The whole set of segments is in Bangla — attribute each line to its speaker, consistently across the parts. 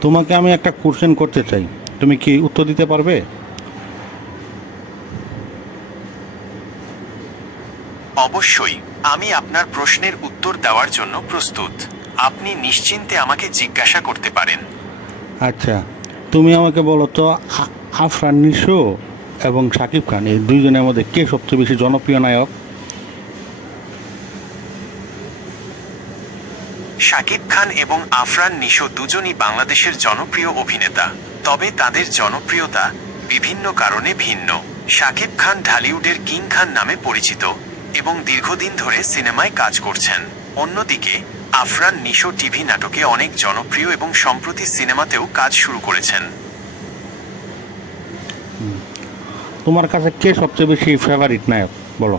Speaker 1: তোমাকে আমি একটা কোশ্চেন করতে চাই। তুমি কি উত্তর দিতে পারবে?
Speaker 2: অবশ্যই। আমি আপনার প্রশ্নের উত্তর দেওয়ার জন্য প্রস্তুত। আপনি নিশ্চিন্তে আমাকে জিজ্ঞাসা করতে পারেন।
Speaker 1: আচ্ছা। তুমি আমাকে বলো তো আফরান নিশো এবং শাকিব খান এই দুইজনের মধ্যে কে সবচেয়ে বেশি জনপ্রিয় নায়ক?
Speaker 2: শাকিব খান এবং আফরান নিশো দুজনই বাংলাদেশের জনপ্রিয় অভিনেতা। তবে তাদের জনপ্রিয়তা বিভিন্ন কারণে ভিন্ন। শাকিব খান ঢালিউডের কিং খান নামে পরিচিত এবং দীর্ঘদিন ধরে সিনেমায় কাজ করছেন। অন্যদিকে, আফরান নিশো টিভি নাটকে অনেক জনপ্রিয় এবং সম্প্রতি সিনেমাতেও কাজ শুরু করেছেন।
Speaker 1: তোমার কাছে কে সবচেয়ে বেশি ফেভারিট নায়ক? বলো।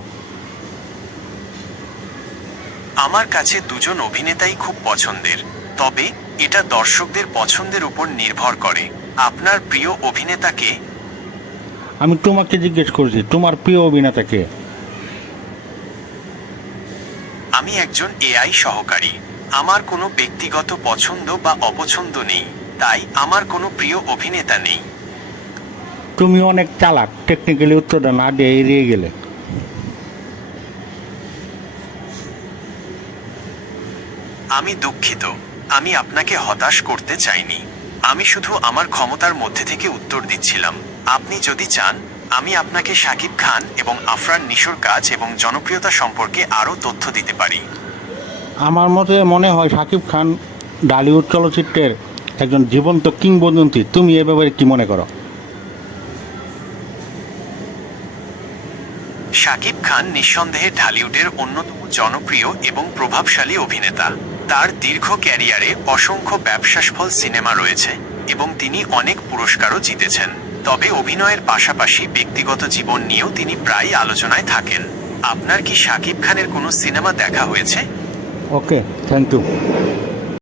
Speaker 2: আমার কাছে দুজন অভিনেতাই খুব পছন্দের। তবে এটা দর্শকদের পছন্দের উপর নির্ভর করে। আপনার প্রিয় অভিনেতাকে
Speaker 1: আমি তোমাকে জিজ্ঞেস করছি তোমার প্রিয় অভিনেতা কে?
Speaker 2: আমি একজন এআই সহকারী। আমার কোনো ব্যক্তিগত পছন্দ বা অপছন্দ নেই তাই আমার কোনো প্রিয় অভিনেতা নেই।
Speaker 1: তুমি অনেক চালাক টেকনিক্যালি উত্তরটা না দিয়ে এড়িয়ে গেলে।
Speaker 2: আমি দুঃখিত। আমি আপনাকে হতাশ করতে চাইনি। আমি শুধু আমার ক্ষমতার মধ্যে থেকে উত্তর দিচ্ছিলাম। আপনি যদি চান আমি আপনাকে শাকিব খান এবং আফরান নিশোর কাজ এবং জনপ্রিয়তা সম্পর্কে আরও তথ্য দিতে পারি।
Speaker 1: আমার মতে মনে হয় শাকিব খান ডালিউড চলচ্চিত্রের একজন জীবন্ত কিংবদন্তি। তুমি এ ব্যাপারে কি মনে করো?
Speaker 2: শাকিব খান নিঃসন্দেহে ঢালিউডের অন্যতম জনপ্রিয় এবং প্রভাবশালী অভিনেতা। তার দীর্ঘ ক্যারিয়ারে অসংখ্য ব্যবসাসফল সিনেমা রয়েছে এবং তিনি অনেক পুরস্কারও জিতেছেন। তবে অভিনয়ের পাশাপাশি ব্যক্তিগত জীবন নিয়েও তিনি প্রায় আলোচনায় থাকেন। আপনার কি সাকিব খানের কোনো সিনেমা দেখা হয়েছে?
Speaker 1: Okay, thank you.